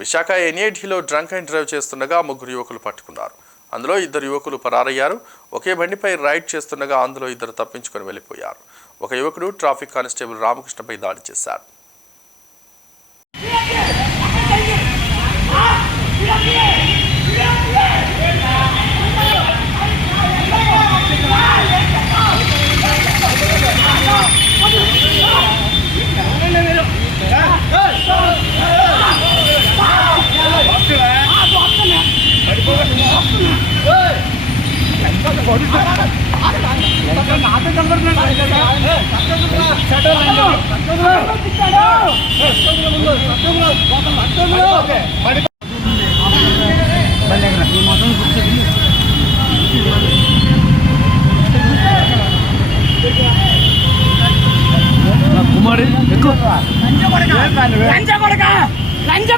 Visakha ఎన్ఏటీలో drunk and drive చేస్తుండగా 3 యువకులు పట్టుకున్నారు. అందులో 2 యువకులు పరారయ్యారు. ఒకే బండిపై రైడ్ చేస్తుండగా అందులో 2 తప్పించుకొని వెళ్లిపోయారు. ఒక యువకుడు ట్రాఫిక్ కానిస్టేబుల్ రామకృష్ణపై దాడి చేశారు. లంచ